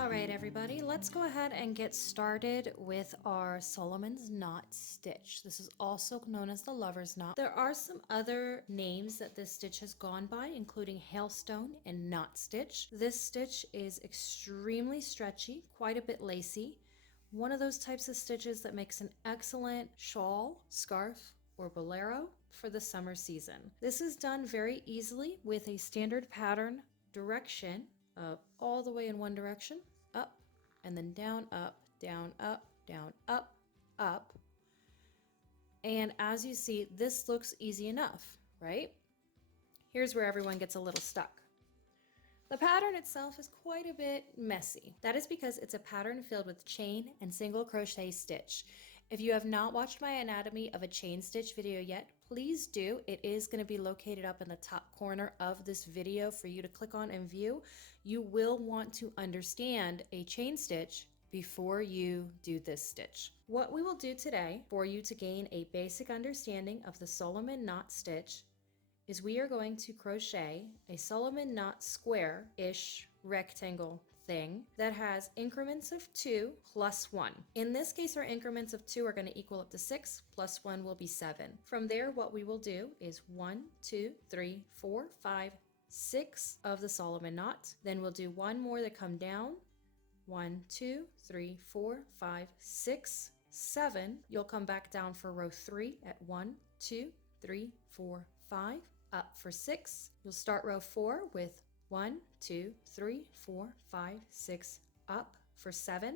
Alright everybody, let's go ahead and get started with our Solomon's knot stitch. This is also known as the lover's knot. There are some other names that this stitch has gone by, including hailstone and knot stitch. This stitch is extremely stretchy, quite a bit lacy. One of those types of stitches that makes an excellent shawl, scarf, or bolero for the summer season. This is done very easily with a standard pattern direction of all the way in one direction, up, and then down, up, down, up, down, up, up. And as you see, this looks easy enough, right? Here's where everyone gets a little stuck. The pattern itself is quite a bit messy. That is because it's a pattern filled with chain and single crochet stitch. If you have not watched my anatomy of a chain stitch video yet, please do. It is going to be located up in the top corner of this video for you to click on and view. You will want to understand a chain stitch before you do this stitch. What we will do today for you to gain a basic understanding of the Solomon knot stitch is we are going to crochet a Solomon knot square-ish rectangle thing that has increments of 2 plus 1. In this case, our increments of 2 are going to equal up to 6, plus 1 will be 7. From there, what we will do is 1, 2, 3, 4, 5, 6 of the Solomon knot. Then we'll do one more that come down. 1, 2, 3, 4, 5, 6, 7. You'll come back down for row 3 at 1, 2, 3, 4, 5. Up for 6. You'll start row 4 with 1, 2, 3, 4, 5, 6, up for 7.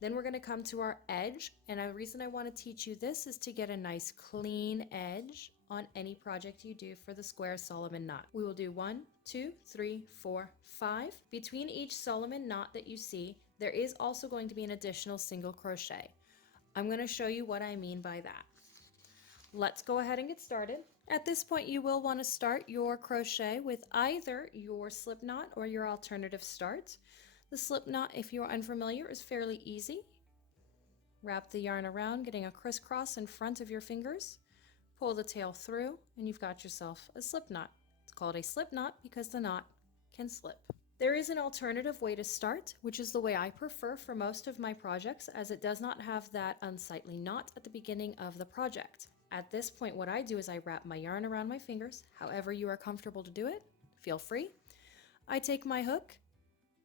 Then we're going to come to our edge, and the reason I want to teach you this is to get a nice clean edge on any project you do for the square Solomon knot. We will do 1, 2, 3, 4, 5. Between each Solomon knot that you see, there is also going to be an additional single crochet. I'm going to show you what I mean by that. Let's go ahead and get started. At this point, you will want to start your crochet with either your slip knot or your alternative start. The slip knot, if you're unfamiliar, is fairly easy. Wrap the yarn around, getting a crisscross in front of your fingers. Pull the tail through, and you've got yourself a slip knot. It's called a slip knot because the knot can slip. There is an alternative way to start, which is the way I prefer for most of my projects, as it does not have that unsightly knot at the beginning of the project. At this point, what I do is I wrap my yarn around my fingers. However you are comfortable to do it, feel free. I take my hook,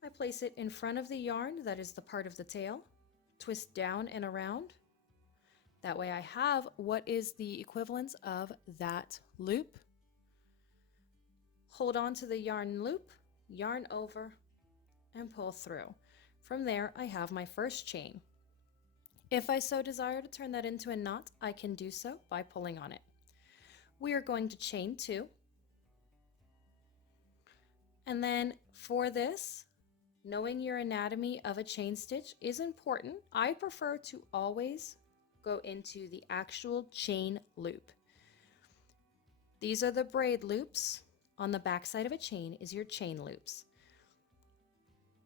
I place it in front of the yarn, that is the part of the tail, twist down and around. That way I have what is the equivalence of that loop. Hold on to the yarn loop, yarn over, and pull through. From there, I have my first chain. If I so desire to turn that into a knot, I can do so by pulling on it. We are going to chain 2. And then for this, knowing your anatomy of a chain stitch is important. I prefer to always go into the actual chain loop. These are the braid loops. On the back side of a chain is your chain loops.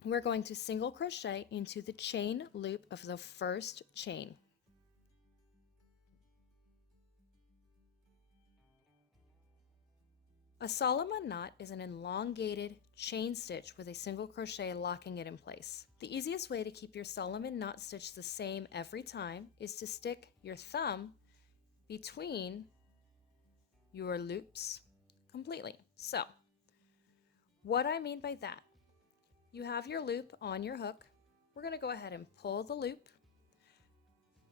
We're going to single crochet into the chain loop of the first chain. A Solomon knot is an elongated chain stitch with a single crochet locking it in place. The easiest way to keep your Solomon knot stitch the same every time is to stick your thumb between your loops completely. So, what I mean by that, you have your loop on your hook. We're going to go ahead and pull the loop,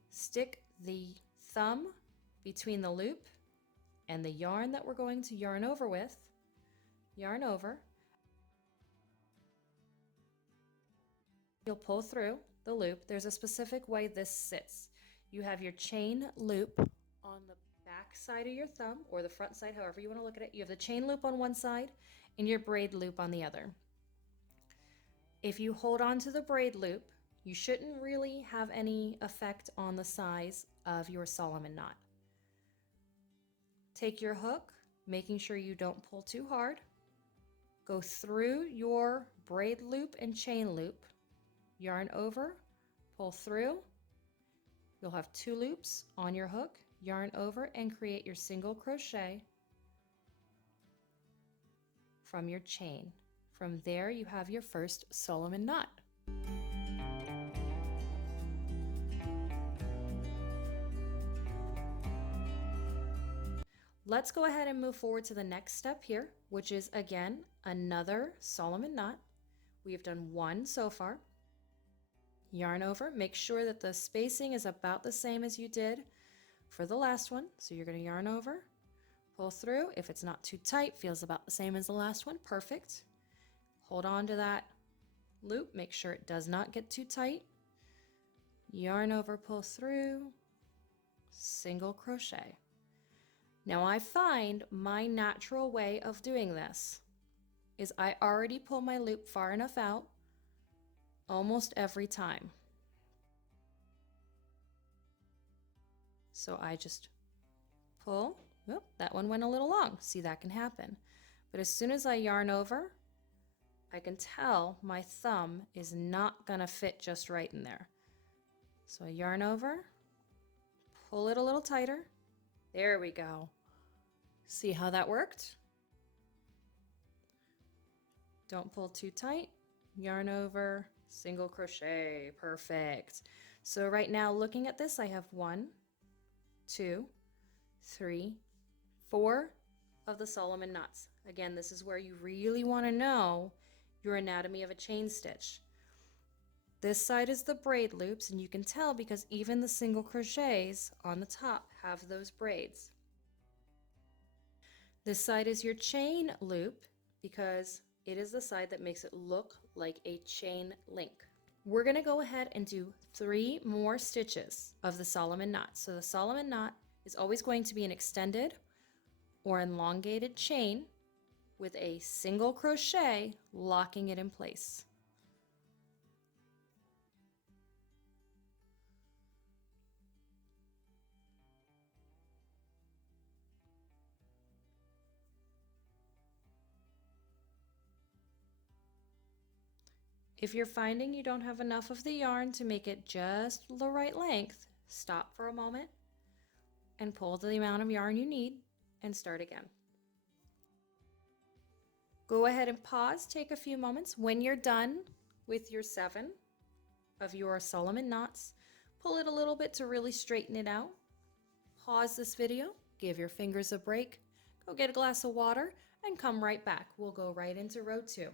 stick the thumb between the loop and the yarn that we're going to yarn over with, yarn over. You'll pull through the loop. There's a specific way this sits. You have your chain loop on the back side of your thumb, or the front side, however you want to look at it. You have the chain loop on one side and your braid loop on the other. If you hold on to the braid loop, you shouldn't really have any effect on the size of your Solomon knot. Take your hook, making sure you don't pull too hard. Go through your braid loop and chain loop, yarn over, pull through. You'll have 2 loops on your hook, yarn over, and create your single crochet from your chain. From there, you have your first Solomon knot. Let's go ahead and move forward to the next step here, which is again another Solomon knot. We have done one so far. Yarn over, make sure that the spacing is about the same as you did for the last one. So you're going to yarn over, pull through. If it's not too tight, feels about the same as the last one, perfect. Hold on to that loop, make sure it does not get too tight. Yarn over, pull through, single crochet. Now I find my natural way of doing this is I already pull my loop far enough out almost every time. So I just pull, oh, that one went a little long. See, that can happen. But as soon as I yarn over, I can tell my thumb is not gonna fit just right in there. So I yarn over, pull it a little tighter. There we go. See how that worked? Don't pull too tight. Yarn over, single crochet, perfect. So right now looking at this, I have 1, 2, 3, 4 of the Solomon knots. Again, this is where you really want to know your anatomy of a chain stitch. This side is the braid loops, and you can tell because even the single crochets on the top have those braids. This side is your chain loop because it is the side that makes it look like a chain link. We're going to go ahead and do 3 more stitches of the Solomon knot. So the Solomon knot is always going to be an extended or elongated chain with a single crochet locking it in place. If you're finding you don't have enough of the yarn to make it just the right length, stop for a moment and pull the amount of yarn you need and start again. Go ahead and pause, take a few moments. When you're done with your 7 of your Solomon knots, pull it a little bit to really straighten it out. Pause this video, give your fingers a break, go get a glass of water, and come right back. We'll go right into row 2.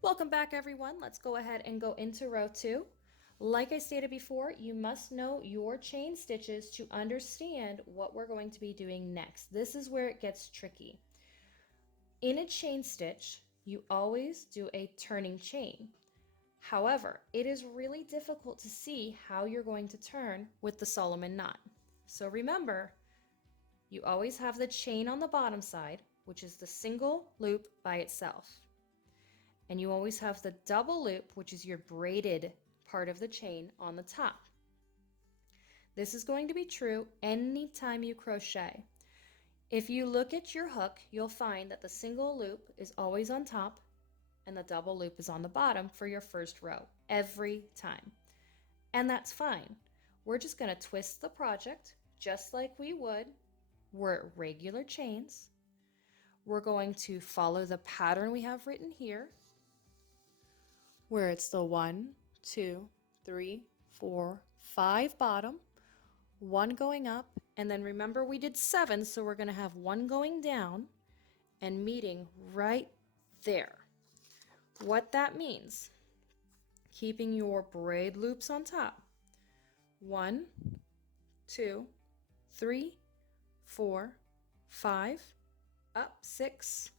Welcome back, everyone. Let's go ahead and go into row 2. Like I stated before, you must know your chain stitches to understand what we're going to be doing next. This is where it gets tricky. In a chain stitch, you always do a turning chain. However, it is really difficult to see how you're going to turn with the Solomon knot. So remember, you always have the chain on the bottom side, which is the single loop by itself. And you always have the double loop, which is your braided part of the chain on the top. This is going to be true anytime you crochet. If you look at your hook, you'll find that the single loop is always on top and the double loop is on the bottom for your first row every time. And that's fine. We're just going to twist the project just like we would were regular chains. We're going to follow the pattern we have written here, where it's the 1, 2, 3, 4, 5 bottom, 1 going up, and then remember we did 7, so we're going to have 1 going down and meeting right there. What that means, keeping your braid loops on top. 1, 2, 3, 4, 5, up 6,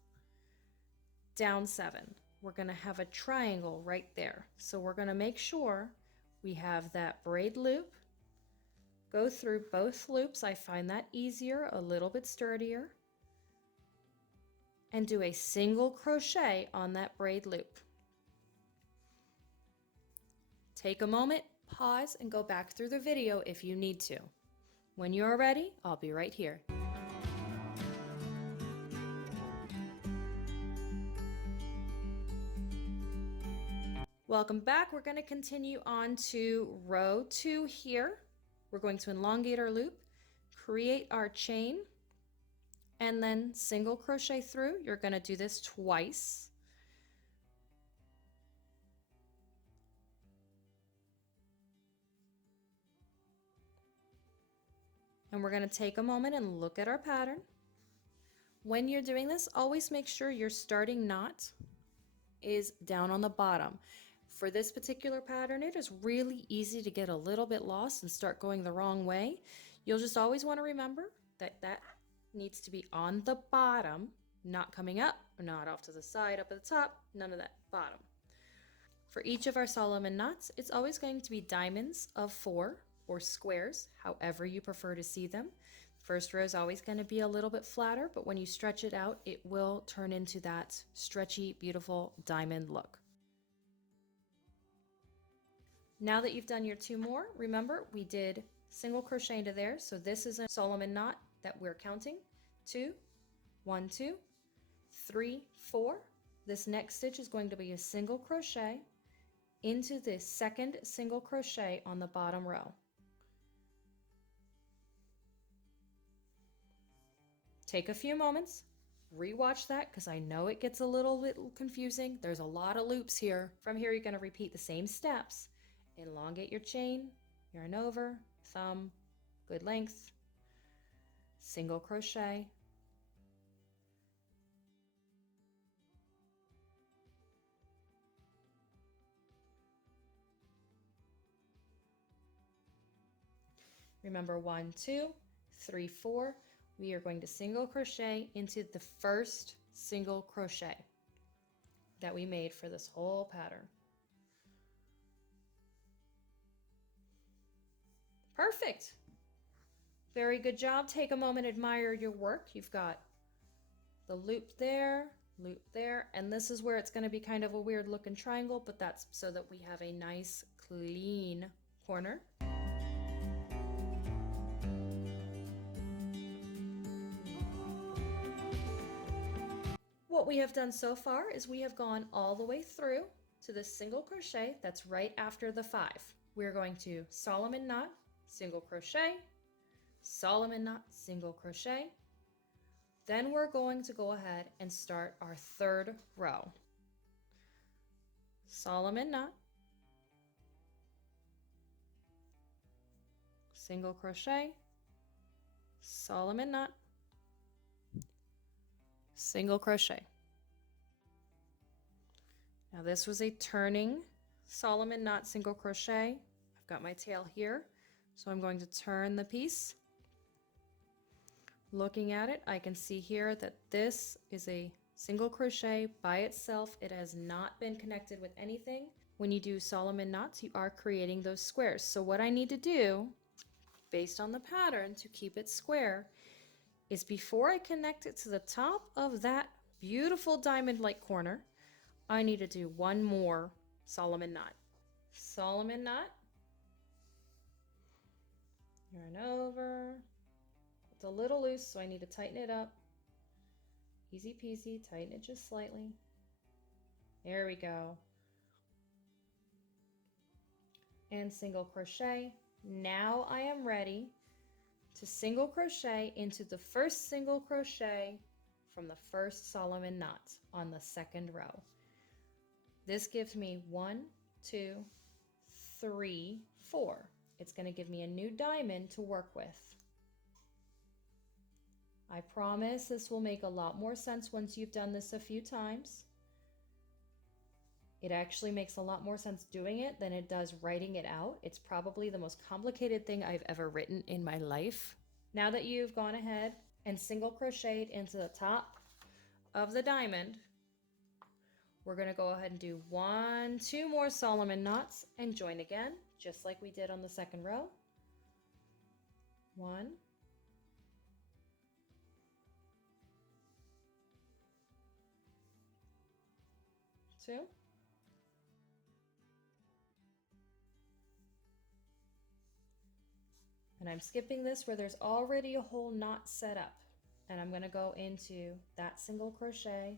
down 7. We're going to have a triangle right there. So we're going to make sure we have that braid loop. Go through both loops. I find that easier, a little bit sturdier. And do a single crochet on that braid loop. Take a moment, pause, and go back through the video if you need to. When you're ready, I'll be right here. Welcome back. We're going to continue on to row 2 here. We're going to elongate our loop, create our chain, and then single crochet through. You're going to do this twice. And we're going to take a moment and look at our pattern. When you're doing this, always make sure your starting knot is down on the bottom. For this particular pattern, it is really easy to get a little bit lost and start going the wrong way. You'll just always want to remember that that needs to be on the bottom, not coming up, not off to the side, up at the top, none of that, bottom. For each of our Solomon knots, it's always going to be diamonds of 4 or squares, however you prefer to see them. First row is always going to be a little bit flatter, but when you stretch it out, it will turn into that stretchy, beautiful diamond look. Now that you've done your 2 more, remember we did single crochet into there, so this is a Solomon knot that we're counting. 2, 1, 2, 3, 4. This next stitch is going to be a single crochet into the second single crochet on the bottom row. Take a few moments, rewatch that because I know it gets a little bit confusing. There's a lot of loops here. From here, you're going to repeat the same steps. Elongate your chain, yarn over, thumb, good length, single crochet, remember 1, 2, 3, 4. We are going to single crochet into the first single crochet that we made for this whole pattern. Perfect. Very good job. Take a moment, admire your work. You've got the loop there, and this is where it's going to be kind of a weird looking triangle, but that's so that we have a nice clean corner. What we have done so far is we have gone all the way through to the single crochet that's right after the 5. We're going to Solomon knot, single crochet, Solomon knot, single crochet. Then we're going to go ahead and start our 3rd row. Solomon knot, single crochet, Solomon knot, single crochet. Now this was a turning Solomon knot single crochet. I've got my tail here, so I'm going to turn the piece. Looking at it, I can see here that this is a single crochet by itself. It has not been connected with anything. When you do Solomon knots, you are creating those squares. So what I need to do, based on the pattern to keep it square, is before I connect it to the top of that beautiful diamond-like corner, I need to do 1 more Solomon knot. Solomon knot, yarn over. It's a little loose, so I need to tighten it up. Easy peasy, tighten it just slightly. There we go. And single crochet. Now I am ready to single crochet into the first single crochet from the first Solomon knot on the 2nd row. This gives me 1, 2, 3, 4. It's going to give me a new diamond to work with. I promise this will make a lot more sense once you've done this a few times. It actually makes a lot more sense doing it than it does writing it out. It's probably the most complicated thing I've ever written in my life. Now that you've gone ahead and single crocheted into the top of the diamond, we're going to go ahead and do 1, 2 more Solomon knots and join again, just like we did on the 2nd row. 1, 2, and I'm skipping this where there's already a whole knot set up, and I'm going to go into that single crochet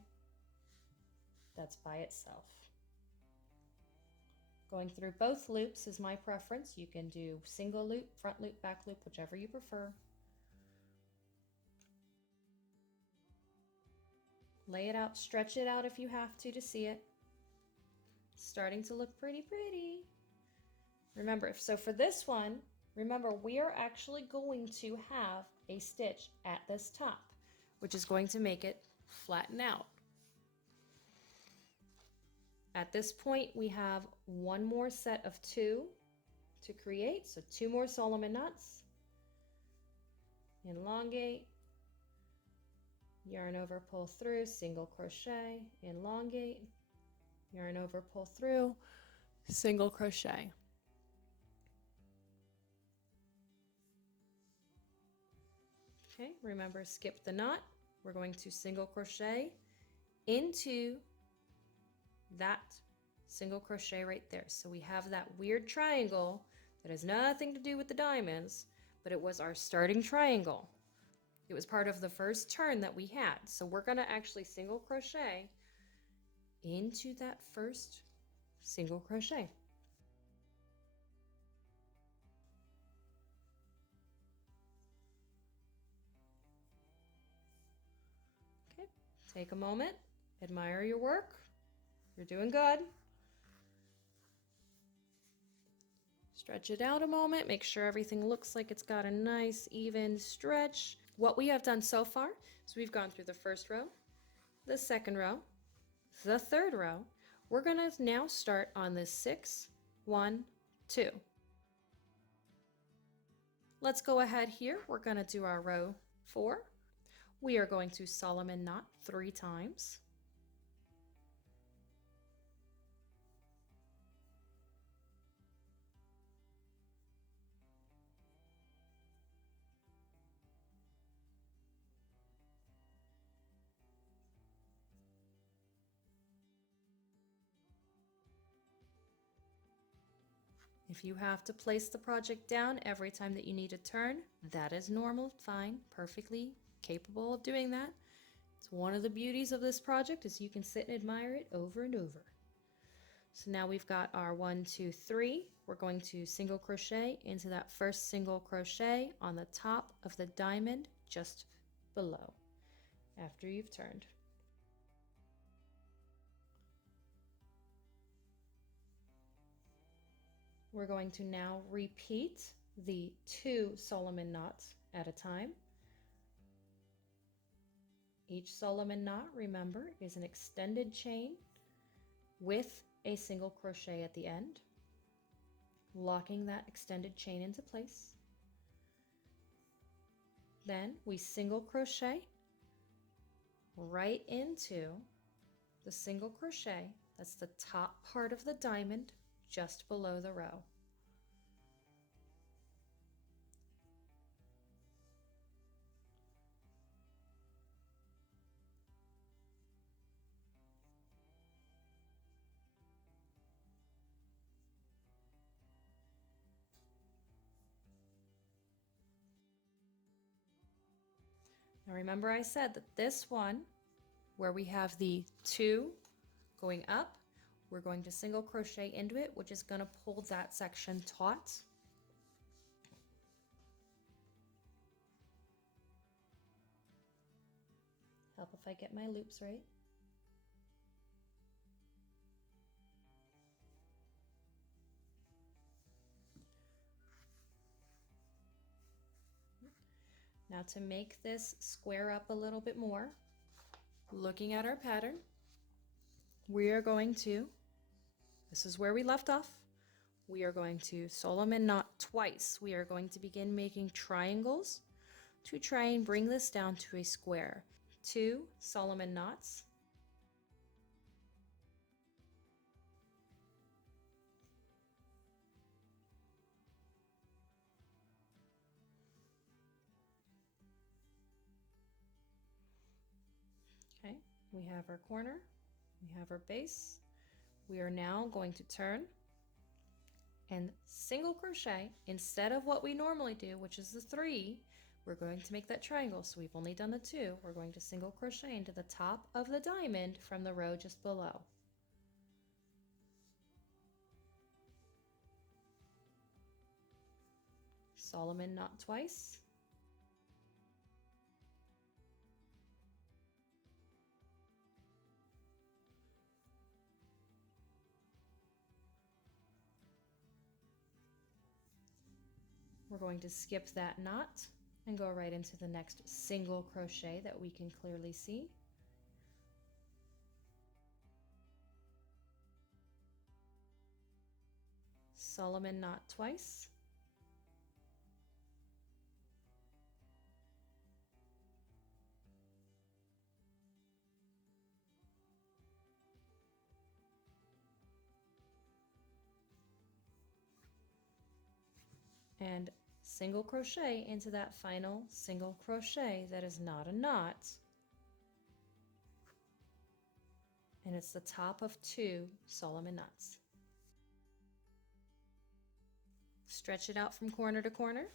that's by itself. Going through both loops is my preference. You can do single loop, front loop, back loop, whichever you prefer. Lay it out, stretch it out if you have to see it. Starting to look pretty. Remember, so for this one, remember we are actually going to have a stitch at this top, which is going to make it flatten out. At this point, we have one more set of 2 to create, so 2 more Solomon knots. Elongate, yarn over, pull through, single crochet, elongate, yarn over, pull through, single crochet. Okay, remember, skip the knot. We're going to single crochet into that single crochet right there. So we have that weird triangle that has nothing to do with the diamonds, but it was our starting triangle. It was part of the first turn that we had. So we're going to actually single crochet into that first single crochet. Okay, take a moment, admire your work. You're doing good. Stretch it out a moment, make sure everything looks like it's got a nice even stretch. What we have done so far is we've gone through the first row, the second row, the third row. We're going to now start on the 6, 1, 2. Let's go ahead here. We're going to do our row 4. We are going to Solomon knot 3 times. If you have to place the project down every time that you need to turn, that is normal, fine, perfectly capable of doing that. It's one of the beauties of this project is you can sit and admire it over and over. So now we've got our 1, 2, 3. We're going to single crochet into that first single crochet on the top of the diamond just below after you've turned. We're going to now repeat the 2 Solomon knots at a time. Each Solomon knot, remember, is an extended chain with a single crochet at the end, locking that extended chain into place. Then we single crochet right into the single crochet that's the top part of the diamond just below the row. Now remember I said that this one, where we have the 2 going up, we're going to single crochet into it, which is going to pull that section taut. Help if I get my loops right. Now to make this square up a little bit more, looking at our pattern, we are going to, this is where we left off, we are going to Solomon knot twice. We are going to begin making triangles to try and bring this down to a square. 2 Solomon knots. Okay, we have our corner, we have our base. We are now going to turn and single crochet instead of what we normally do, which is the 3. We're going to make that triangle, so we've only done the 2. We're going to single crochet into the top of the diamond from the row just below. Solomon knot twice. we're going to skip that knot and go right into the next single crochet that we can clearly see. Solomon knot twice. And single crochet into that final single crochet that is not a knot. And it's the top of 2 Solomon knots. Stretch it out from corner to corner.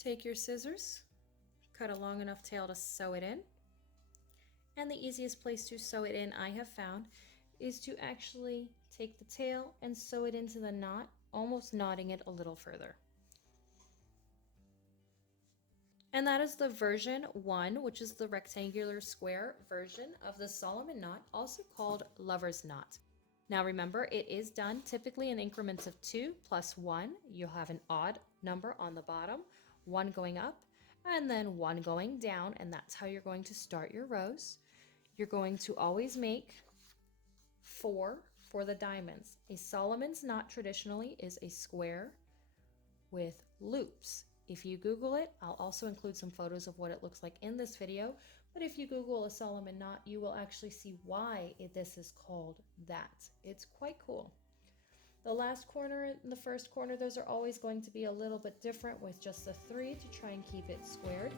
Take your scissors, cut a long enough tail to sew it in. And the easiest place to sew it in, I have found, is to actually take the tail and sew it into the knot, almost knotting it a little further. And that is the version 1, which is the rectangular square version of the Solomon knot, also called lover's knot. Now remember, it is done typically in increments of 2 plus 1. You'll have an odd number on the bottom, 1 going up, and then 1 going down, and that's how you're going to start your rows. You're going to always make 4 for the diamonds. A Solomon's knot traditionally is a square with loops. If you Google it, I'll also include some photos of what it looks like in this video, but if you Google a Solomon knot, you will actually see why this is called that. It's quite cool. The last corner and the first corner, those are always going to be a little bit different with just the 3 to try and keep it squared.